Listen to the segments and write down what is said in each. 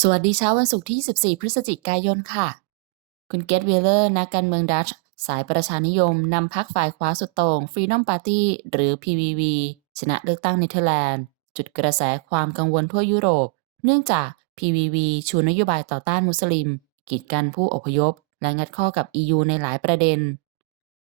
สวัสดีเช้าวันศุกร์ที่ 24 พฤศจิกายนค่ะ คุณเกตเวเลอร์นักการเมืองดัตช์สายประชานิยม นำพักฝ่ายขวาสุดโต่ง Freedom Party หรือ PVV ชนะเลือกตั้งเนเธอร์แลนด์ จุดกระแสความกังวลทั่วยุโรป เนื่องจาก PVV ชูนโยบายต่อต้านมุสลิม กีดกันผู้อพยพ และงัดข้อกับ EU ในหลายประเด็น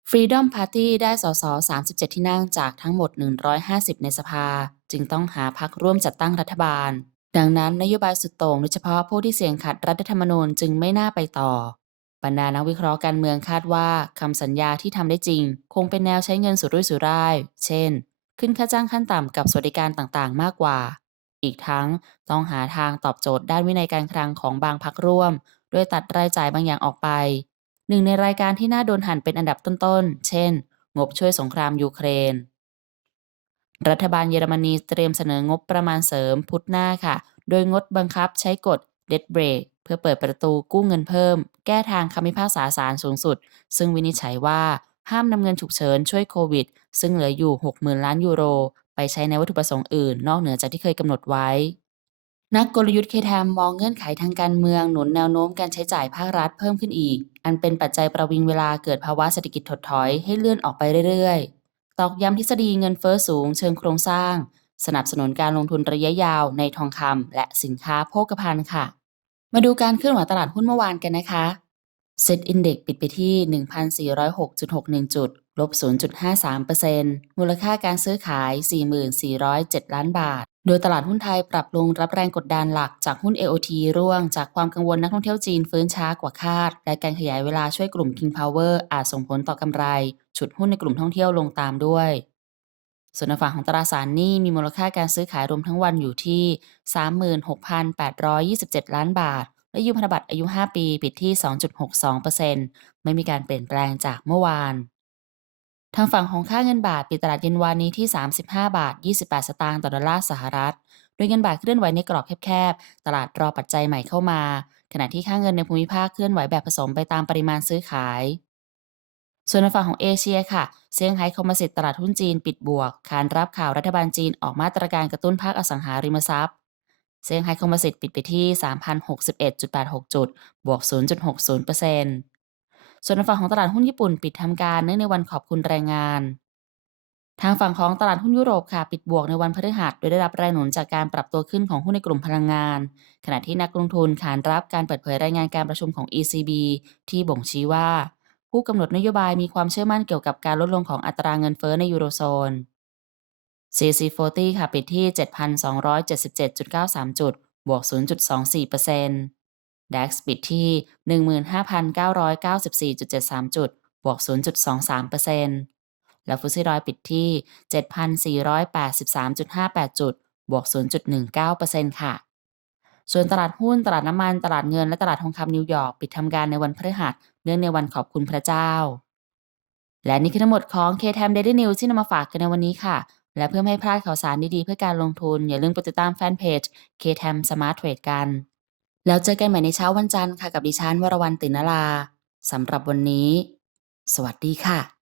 Freedom Party ได้สส 37 ที่นั่งจากทั้งหมด 150 ในสภา จึงต้องหาพักร่วมจัดตั้งรัฐบาล ดังนั้นนโยบายสุดโต่งโดยเฉพาะผู้ที่เสี่ยงขัดรัฐธรรมนูญจึงไม่น่าไปต่อ บรรดานักวิเคราะห์การเมืองคาดว่าคำสัญญาที่ทำได้จริง คงเป็นแนวใช้เงินสุรุ่ยสุร่าย เช่น ขึ้นค่าจ้างขั้นต่ำกับสวัสดิการต่างๆ มากกว่า อีกทั้งต้องหาทางตอบโจทย์ด้านวินัยการคลังของบางพักร่วมโดยตัดรายจ่ายบางอย่างออกไป หนึ่งในรายการที่น่าโดนหันเป็นอันดับต้นๆ เช่น งบช่วยสงครามยูเครน รัฐบาลเยอรมนีเตรียมเสนองบประมาณเสริมพุทธหน้าค่ะ โดยงดบังคับใช้กฎ Debt Break เพื่อเปิดประตูกู้เงินเพิ่ม แก้ทางคำพิพากษาศาลสูงสุด ซึ่งวินิจฉัยว่าห้ามนำเงินฉุกเฉินช่วยโควิด ซึ่งเหลืออยู่ 60,000 ล้านยูโร ไปใช้ในวัตถุประสงค์อื่น นอกเหนือจากที่เคยกำหนดไว้ นักกลยุทธ์เคทมมองเงื่อนไขทางการเมืองหนุนแนวโน้มการใช้จ่ายภาครัฐเพิ่มขึ้นอีก อันเป็นปัจจัยประวิงเวลาเกิดภาวะเศรษฐกิจถดถอยให้เลื่อนออกไปเรื่อยๆ ตอกย้ำทฤษฎีเงินเฟ้อสูงเชิงโครงสร้าง สนับสนุนการลงทุนระยะยาวในทองคำและสินค้าโภคภัณฑ์ค่ะ มาดูการเคลื่อนไหวตลาดหุ้นเมื่อวานกันนะคะเซ็ตอินเด็กปิดไปที่ 1,406.61 จุด ลบ 0.53%มูลค่าการซื้อขาย 4407 ล้านบาท โดยตลาดหุ้นไทยปรับลงรับแรงกดดันหลักจากหุ้น AOT ร่วง จากความกังวลนักท่องเที่ยวจีนฟื้นช้ากว่าคาด และการขยายเวลาช่วยกลุ่ม King Power อาจส่งผลต่อกำไร ฉุดหุ้นในกลุ่มท่องเที่ยวลงตามด้วย ส่วนฝั่งของตราสารหนี้มีมูลค่าการซื้อขายรวมทั้งวันอยู่ที่ 36,827 ล้านบาท และยูพันธบัตรอายุ 5 ปี ปิดที่ 2.62%ไม่มีการเปลี่ยนแปลงจากเมื่อวาน ทางฝั่งของค่าเงินบาทปิดตลาดเย็นวานนี้ที่ 35 บาท 28 สตางค์ต่อดอลลาร์สหรัฐ โดยเงินบาทเคลื่อนไหวในกรอบแคบๆ ตลาดรอปัจจัยใหม่เข้ามา ขณะที่ค่าเงินในภูมิภาคเคลื่อนไหวแบบผสมไปตามปริมาณซื้อขาย ส่วนในฝั่งของเอเชียค่ะ เซี่ยงไฮ้คอมโพสิตตลาดหุ้นจีนปิดบวกขานรับข่าวรัฐบาลจีนออกมาตรการกระตุ้นภาคอสังหาริมทรัพย์ เซี่ยงไฮ้คอมโพสิตปิดไปที่ 3,061.86 จุด บวก 0.60%ส่วน ในฝั่งของตลาดหุ้นญี่ปุ่นปิดทำการเนื่องในวันขอบคุณแรงงาน ทางฝั่งของตลาดหุ้นยุโรปค่ะปิดบวกในวันพฤหัสโดยได้รับแรงหนุนจากการปรับตัวขึ้นของหุ้นในกลุ่มพลังงาน ขณะที่นักลงทุนขานรับการเปิดเผยรายงานการประชุมของ ECB ที่บ่งชี้ว่า ผู้กำหนดนโยบายมีความเชื่อมั่นเกี่ยวกับการลดลงของอัตราเงินเฟ้อในยูโรโซน CC40 ค่ะปิดที่ 7,277.93 จุด บวก 0.24% DAX ปิ ดัคปิดที่ 15,994.73 จุด บวก 0.23%และฟุตซี่ร้อยปิดที่ 7,483.58 จุด บวก 0.19%ค่ะ ส่วนตลาดหุ้น ตลาดน้ำมัน ตลาดเงิน และตลาดทองคำนิวยอร์กปิดทำการในวันพฤหัส เนื่องในวันขอบคุณพระเจ้า และนี่คือทั้งหมดของ KTM Daily News ที่นำมาฝากกันในวันนี้ค่ะและเพื่อไม่ให้พลาดข่าวสารดี ๆ เพื่อการลงทุน อย่าลืมกดติดตามแฟนเพจ KTM Smart Trade กัน แล้วเจอกันใหม่ในเช้าวันจันทร์ค่ะกับดิฉันวรวรรณตินราสำหรับวันนี้ สวัสดีค่ะ